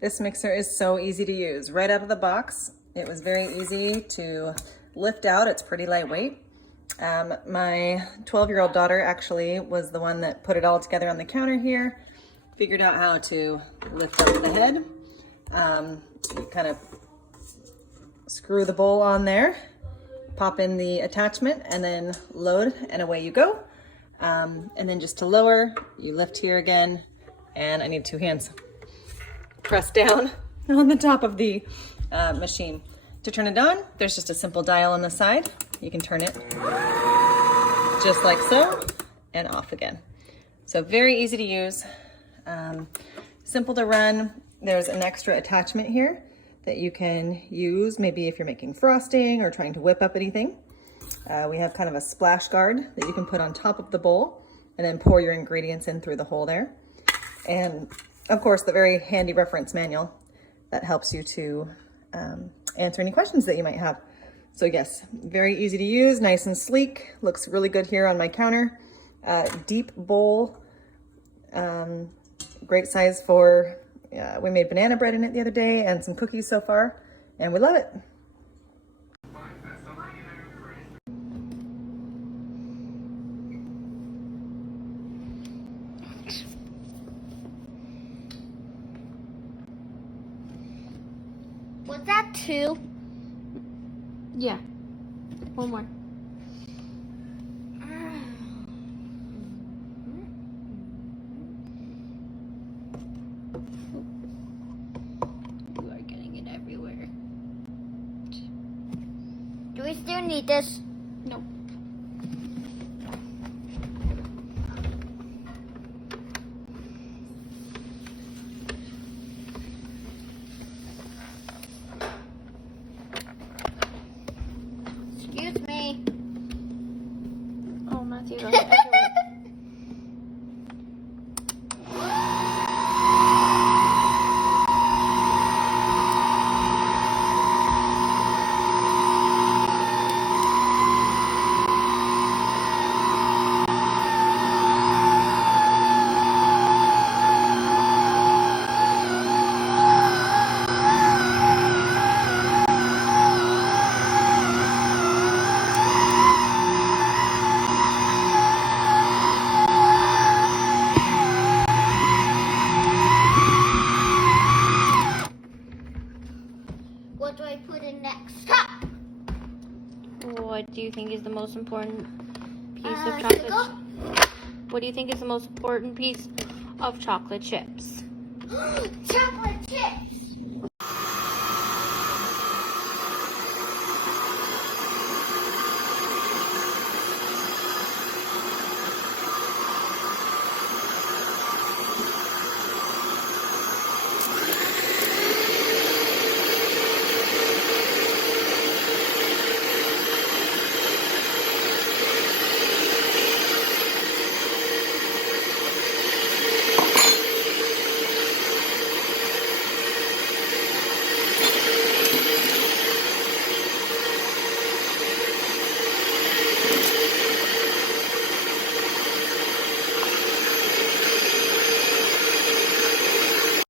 This mixer is so easy to use. Right out of the box, it was very easy to lift out. It's pretty lightweight. My 12-year-old daughter actually was the one that put it all together on the counter here, figured out how to lift up the head. You kind of screw the bowl on there, pop in the attachment, and then load, and away you go. And then just to lower, you lift here again, and I need 2 hands. Press down on the top of the machine. To turn it on, there's just a simple dial on the side. You can turn it just like so, and off again. So very easy to use, simple to run. There's an extra attachment here that you can use maybe if you're making frosting or trying to whip up anything. We have kind of a splash guard that you can put on top of the bowl and then pour your ingredients in through the hole there. And of course, the very handy reference manual that helps you to answer any questions that you might have. So yes, very easy to use, nice and sleek, looks really good here on my counter. Deep bowl, great size for, we made banana bread in it the other day and some cookies so far, and we love it. Was that 2? Yeah. One more. You are getting it everywhere. Do we still need this? No. Excuse me. Oh, Matthew, got it everywhere. What do I put in next? What do you think is the most important piece of Sugar? chocolate? What do you think is the most important piece of chocolate chips? Chocolate